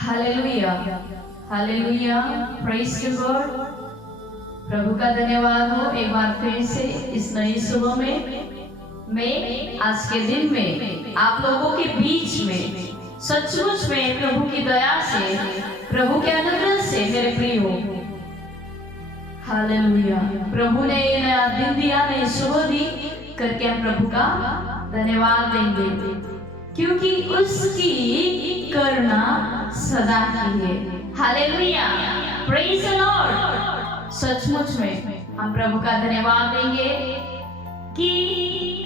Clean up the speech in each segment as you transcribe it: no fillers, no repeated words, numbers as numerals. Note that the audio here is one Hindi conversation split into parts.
Hallelujah, hallelujah, praise to God. प्रभु का धन्यवाद हो एक बार फिर से इस नई सुबह में मैं आज के दिन में आप लोगों के बीच में सचमुच में प्रभु की दया से, प्रभु के अनुग्रह से मेरे प्रियो, हालेलुया, प्रभु ने ये नया दिन दिया, नई सुबह दी करके हम प्रभु का धन्यवाद देंगे क्योंकि उसकी करुणा सदा की है। Hallelujah, praise the Lord. सचमुच में हम प्रभु का धन्यवाद देंगे कि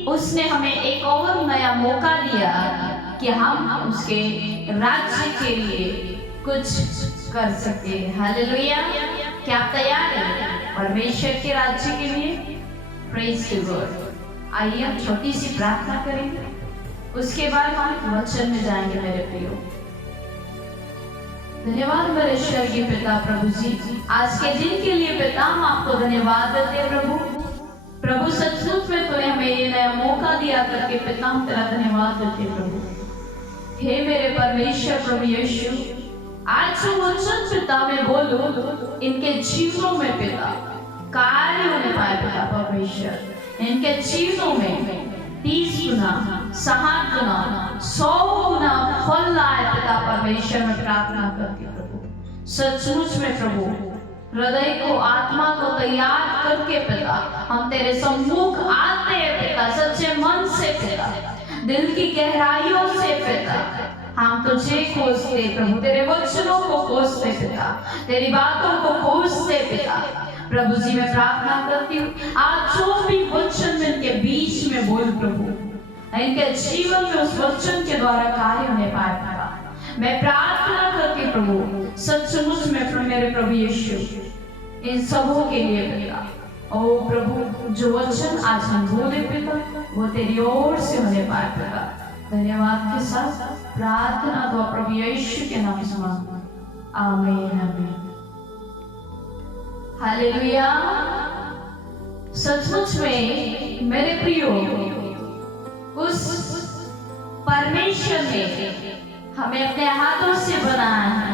उसने हमें एक और नया मौका दिया कि हम उसके राज्य के लिए कुछ कर सकते हैं। हालेलुया, क्या आप तैयार हैं परमेश्वर के राज्य के लिए? Praise to God. आइए हम छोटी सी प्रार्थना करेंगे, उसके बाद हम वचन में जाएंगे मेरे प्रियो। धन्यवाद मेरे स्वर्गीय पिता प्रभु जी, आज के दिन के लिए पिता हम आपको धन्यवाद देते हैं प्रभु। प्रभु सचमुच में तूने हमें ये नया मौका दिया करके पिता हम तेरा धन्यवाद देते हैं प्रभु। हे मेरे परमेश्वर प्रभु यीशु, आज जो वचन पिता मैं बोलूं इनके जीवनों में पिता कार्य होने पाए पिता परमेश्वर, इनके जीवनों में 30 गुना 60 गुना 100 गुना फल लाए पिता परमेश्वर में प्रार्थना करके प्रभु। सचमुच में प्रभु हृदय को आत्मा को तैयार करके पिता हम तेरे सम्मुख आते हैं पिता, सच्चे मन से पिता, दिल की गहराइयों से पिता हम तुझे खोजते प्रभु, तेरे वचनों को खोजते पिता, तेरी बातों को खोजते पिता। प्रभु जी मैं प्रार्थना करती हूँ आज जो भी वचन में इनके बीच में बोल प्रभु, इनके जीवन में उस वचन के द्वारा कार्य होने पाए पिता। मैं प्रार्थना करती प्रभु सचमुच में मेरे प्रभु यीशु इन सबों के लिए पिता। ओ प्रभु जो वचन आज हम बोले पिता वो तेरी ओर से होने पाए पिता। धन्यवाद के साथ प्रार्थना दो प्रभु यीशु के नाम से मांगते, आमीन आमीन। हालेलुया। सचमुच में मेरे प्रियो उस परमेश्वर ने हमें अपने हाथों से बनाया है,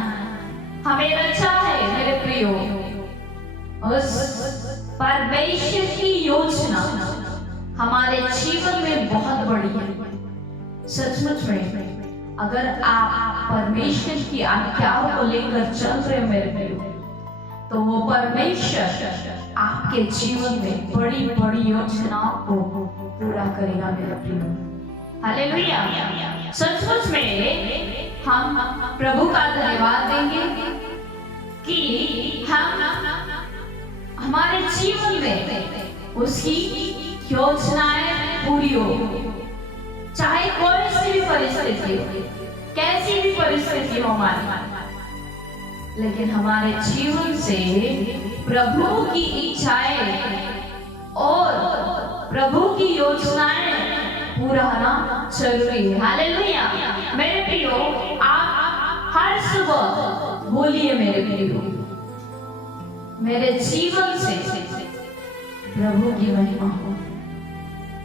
हमें रचा है मेरे प्रियो। उस परमेश्वर की योजना हमारे जीवन में बहुत बड़ी है। सचमुच में अगर आप परमेश्वर की आज्ञाओं को लेकर चल रहे हो मेरे प्रियो, तो वो परमेश्वर आपके जीवन में बड़ी बड़ी योजनाओं को पूरा करेगा मेरे प्रियो। हालेलुया। सचमुच में हम प्रभु का धन्यवाद देंगे कि हम हमारे जीवन में उसकी योजनाएं पूरी हो, चाहे कोई सी भी परिस्थिति हो, कैसी भी परिस्थिति हो हमारी, लेकिन हमारे जीवन से प्रभु की इच्छाएं और प्रभु की योजनाएं पूरा होना जरूरी है। हालेलुया। मेरे प्रियो आप हर सुबह बोलिए मेरे प्रियो, मेरे जीवन से प्रभु की महिमा हो,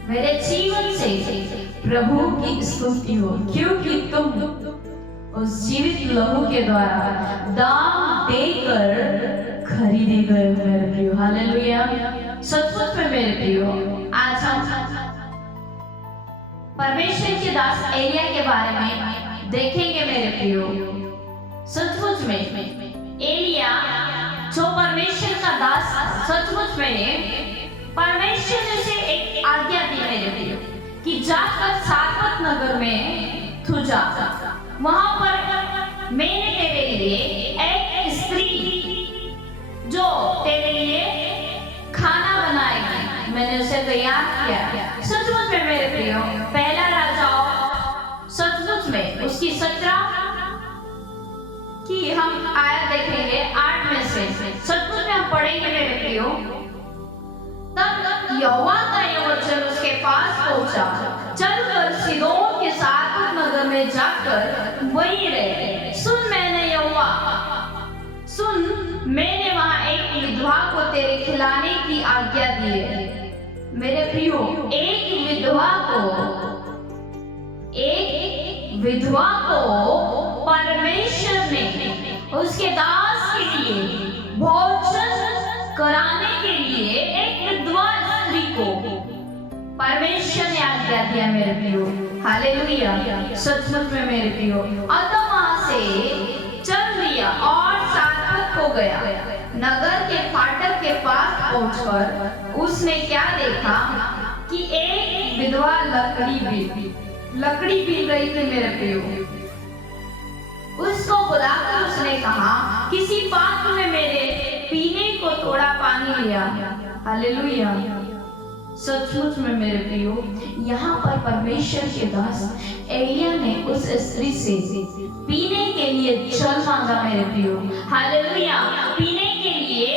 मेरे जीवन से प्रभु की स्तुति हो, क्योंकि तुम उस जीवित लहू के द्वारा दाम देकर खरीदे गए मेरे प्रियो। हालेलुया। सचमुच में मेरे प्रियो आज हम परमेश्वर के दास एलिया के बारे में देखेंगे मेरे प्रियो। सचमुच में एलिया जो परमेश्वर का दास, सचमुच में परमेश्वर ने उसे एक आज्ञा दी मेरे प्रियो कि जाकर सारपत नगर में तू जा, वहां पर मैंने तेरे लिए एक स्त्री जो तेरे लिए खाना बनाएगी, मैंने उसे तैयार किया। सचमुच में मेरे प्रियो पहला राजाओं सचमुच में उसकी 17 की हम आयत देखेंगे 8 में से, सचमुच में हम पढ़ेंगे मेरे प्रियो। तब यहोवा का यह वचन उसके पास पहुंचा, चलकर सीदोन के सारपत नगर में जाकर वहीं रहे। सुन मैंने वहां एक विधवा को तेरे खिलाने की आज्ञा दी है। मेरे प्रियो एक विधवा को परमेश्वर परमेश्वर ने उसके दास के लिए भोजन कराने के लिए एक विधवा स्त्री को परमेश्वर ने आज्ञा दिया मेरे प्रियो। हालेलुया, सचमुच में मेरे प्रियो। अतः वहां से चल दिया और सार्थक हो गया। नगर के फाटक के पास पहुंचकर उसने क्या देखा कि एक विधवा लकड़ी बीन रही थी मेरे प्रियो। उसको बुलाकर उसने कहा, किसी पात्र में मेरे पीने को थोड़ा पानी लिया। हालेलुया, सचमुच में मेरे प्रियो, यहाँ पर परमेश्वर के दास एलिया ने उस स्त्री से पीने के लिए जल मांगा मेरे प्रियो। हालेलुया, पीने के लिए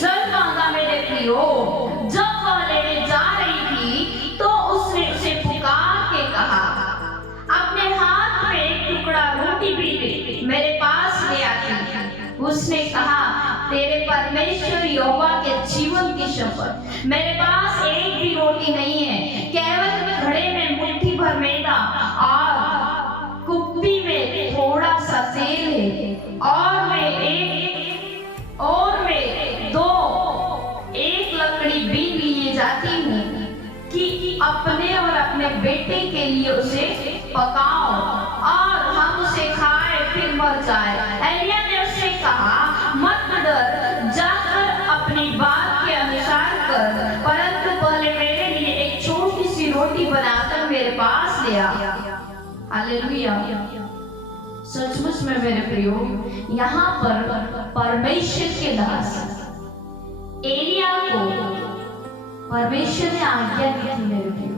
जल मांगा मेरे प्रियो। जब वह लेने जा रही थी तो उसने उसे पुकार के कहा, अपने हाथ में एक टुकड़ा रोटी भी मेरे पास ले आती। उसने कहा, तेरे परमेश्वर यहोवा के जीवन की शपथ, मेरे पास एक भी रोटी नहीं है, केवल घड़े में मुट्ठी भर मैदा और कुप्पी में थोड़ा सा तेल है। और मैं एक लकड़ी बीन लिए जाती हूँ कि अपने और अपने बेटे के लिए उसे पकाओ और हम उसे खाए फिर मर जाए। एलिया ने उससे कहा, मत डर, जाकर अपनी बात के अनुसार कर, परंतु पहले मेरे लिए एक छोटी सी रोटी बनाकर मेरे पास ले आ। हालेलुया, सचमुच में मेरे प्रियो, यहाँ पर परमेश्वर के दास एलिया को परमेश्वर ने आज्ञा दी थी मेरे प्रियो।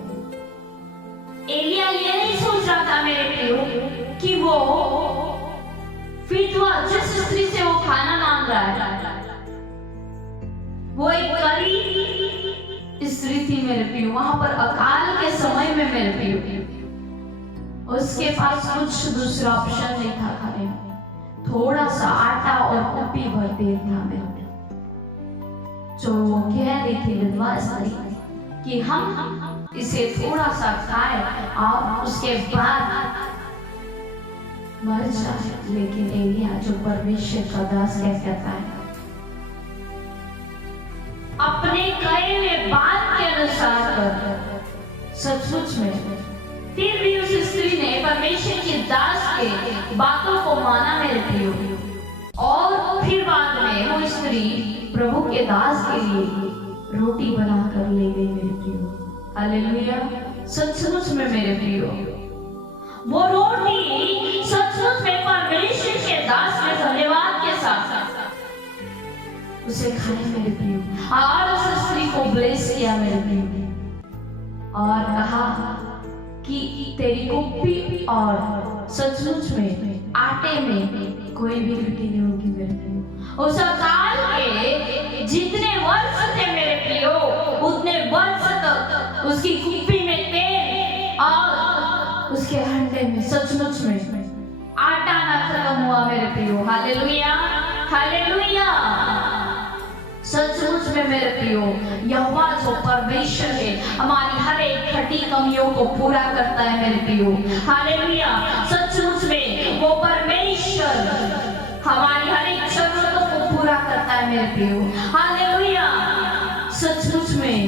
एलिया ये नहीं सोच रहा था मेरे प्रियो कि वो विधवा जिस स्त्री से वो खाना मांग रहा है वो एक गरीब स्त्री थी मेरे प्रियो। वहां पर अकाल के समय में मेरे प्रियो उसके पास कुछ दूसरा ऑप्शन नहीं था खाने में। थोड़ा सा आटा और कुप्पी भर तेल था मेरे प्रियो। जो कह रही थी विधवा स्त्री कि हम इसे थोड़ा सा खाए और उसके बाद मर जाए। लेकिन एलिया जो परमेश्वर का दास क्या कहता है, अपने कहे हुए बात के अनुसार कर। सचमुच में फिर भी उस स्त्री ने परमेश्वर के दास के बातों को माना मेरे प्रियो। और फिर बाद में वो स्त्री प्रभु के दास के लिए रोटी बनाकर ले गई मेरे प्रियो। हालेलुया, सचमुच में मेरे प्रियो, वो रोटी सचमुच में परमेश्वर के दास ने धन्यवाद के साथ उसे खाए मेरे प्रियो। और उस स्त्री को ब्लेस किया मेरे प्रियो और कहा कि तेरी कुप्पी और सचमुच में आटे में कोई भी त्रुटि नहीं होगी मेरे प्रियो। उस अकाल के जितने वर्ष थे मेरे प्रियो, उतने वर्ष तक उसकी कुप्पी में तेल और उसके हंडे में सचमुच में आटा ना खत्म हुआ मेरे प्रियो। हालेलुया, हालेलुया, सचमुच में मेरे प्रियो, यहोवा जो परमेश्वर है हमारी हर एक खटी कमियों को पूरा करता है मेरे प्रियो। हालेलुया, सचमुच में वो परमेश्वर हमारी हर एक जरूरतों को पूरा करता है मेरे प्रियो। हालेलुया, सचमुच में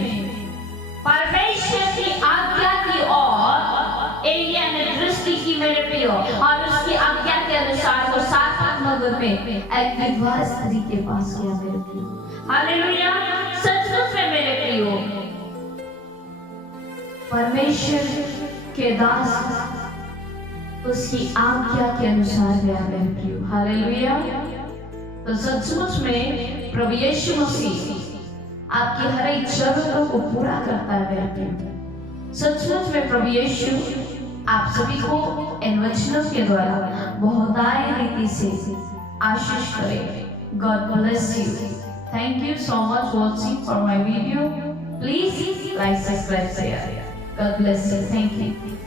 परमेश्वर की आज्ञा की ओर एलिया ने दृष्टि की मेरे प्रियो और उसकी आज्ञा के अनुसार वो सार्थक नगर में एक विधवा स्त्री के पास गया मेरे प्रियो। हालेलुया, सचमुच में मेरे प्रियो, परमेश्वर के दास उसकी आज्ञा के अनुसार गया मेरे प्रियो। हालेलुया, तो सचमुच में प्रभु यीशु मसीह आपकी हर एक जरूरतों को पूरा करता है मेरे प्रियो। सचमुच में प्रभु यीशु आप सभी को इन वचनों के द्वारा बहुतायत रीति से आशीष करे। God bless you. Thank you so much watching for my video. Please like, subscribe, share. God bless you. Thank you.